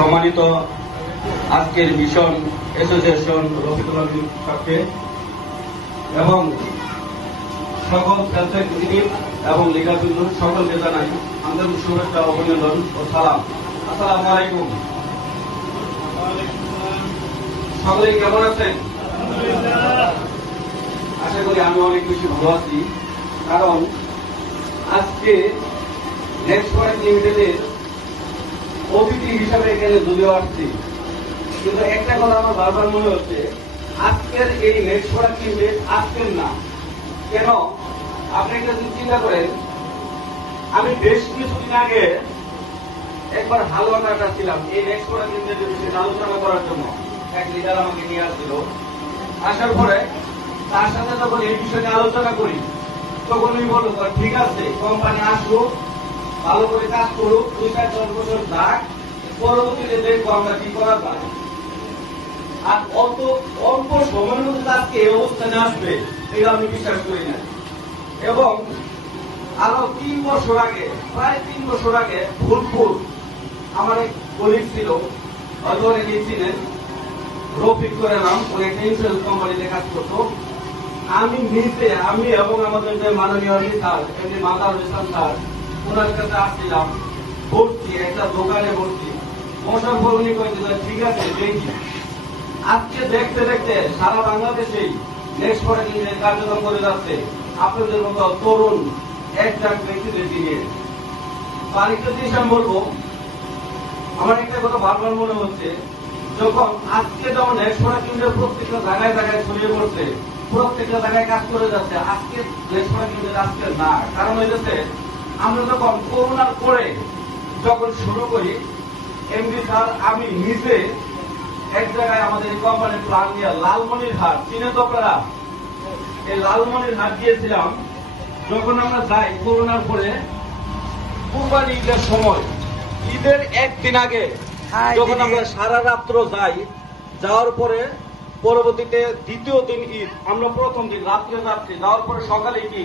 সম্মানিত আজকের mission association Rafiqul Alam সাহেবকে এবং সকল স্বেচ্ছাসেবী এবং লীগাবৃন্দ সকলকে জানাই আন্তরিক শুভেচ্ছা অভিনন্দন ও সালাম। আসসালামু আলাইকুম। সকলেই কেমন আছেন? আশা করি আমি অনেক বেশি ভালো আছি, কারণ আজকে নেক্সট প্রোডাক্ট লিমিটেডের অতিথি হিসাবে এখানে যদিও আসছি, কিন্তু একটা কথা আমার বারবার মনে হচ্ছে, আজকের এই নেক্সট প্রোডাক্ট লিমিটেড আজকের না। কেন? আপনি একটা চিন্তা করেন, আমি বেশ কিছুদিন আগে একবার হালুয়াঘাটা ছিলাম এই নেক্সট প্রোডাক্ট লিমিটেডের বিষয়ে আলোচনা করার জন্য। এক লিডার আমাকে নিয়ে আসছিল, আসার পরে তার সাথে যখন এই বিষয়ে আলোচনা করি তখন উনি বলল, ঠিক আছে কোম্পানি আসুক, ভালো করে কাজ করুক, 2-4 বছর যাক, পরবর্তীতে দেখবো আমরা কি করা যায়। আর অত অল্প সময়ের মধ্যে আজকে এই অবস্থানে আসবে এটা আমি বিশ্বাস করি না। এবং আরো 3 বছর আগে, প্রায় 3 বছর আগে ফুলপুর আমার এক কলিগ ছিল, হয়তো অনেকেই ছিলেন, রফিক করে নাম, উনি একটা ইন্স্যুরেন্স কোম্পানিতে কাজ করতো। আমি নিজে, আমি এবং আমাদের যে মাননীয় স্যার এমনি মাতারুল ইসলাম স্যার, ওনার কাছে আসছিলাম, ভর্তি একটা দোকানে ভর্তি বসার পর উনি কয়েছিল, ঠিক আছে দেখি। আজকে দেখতে দেখতে সারা বাংলাদেশেই নেক্সট প্রোডাক্ট কার্যক্রম করে যাচ্ছে আপনাদের মতো তরুণ একজন ব্যক্তিদের নিয়ে। আরেকটা জিনিস আমি বলবো, আমার একটা কথা বারবার মনে হচ্ছে, যখন আজকে যেমন নেক্সট প্রোডাক্ট প্রত্যেকটা জায়গায় জায়গায় ছড়িয়ে পড়ছে, প্রত্যেকটা জায়গায় কাজ করে যাচ্ছে, আজকে নেক্সট প্রোডাক্ট আজকে না। কারণ হয়েছে, আমরা যখন করোনার পরে যখন শুরু করি, এমডি স্যার আমি নিজে এক জায়গায় আমাদের কোম্পানির প্ল্যান নিয়ে লালমনির হাট, চিনেন তো আপনারা, এই লালমনির হাট দিয়েছিলাম। যখন আমরা যাই করোনার পরে কুরবানি ঈদের সময়, ঈদের একদিন আগে যখন আমরা সারা রাত্র যাই, যাওয়ার পরে পরবর্তীতে দ্বিতীয় দিন ঈদ, আমরা প্রথম দিন রাত্রে যাচ্ছি, যাওয়ার পরে সকালে কি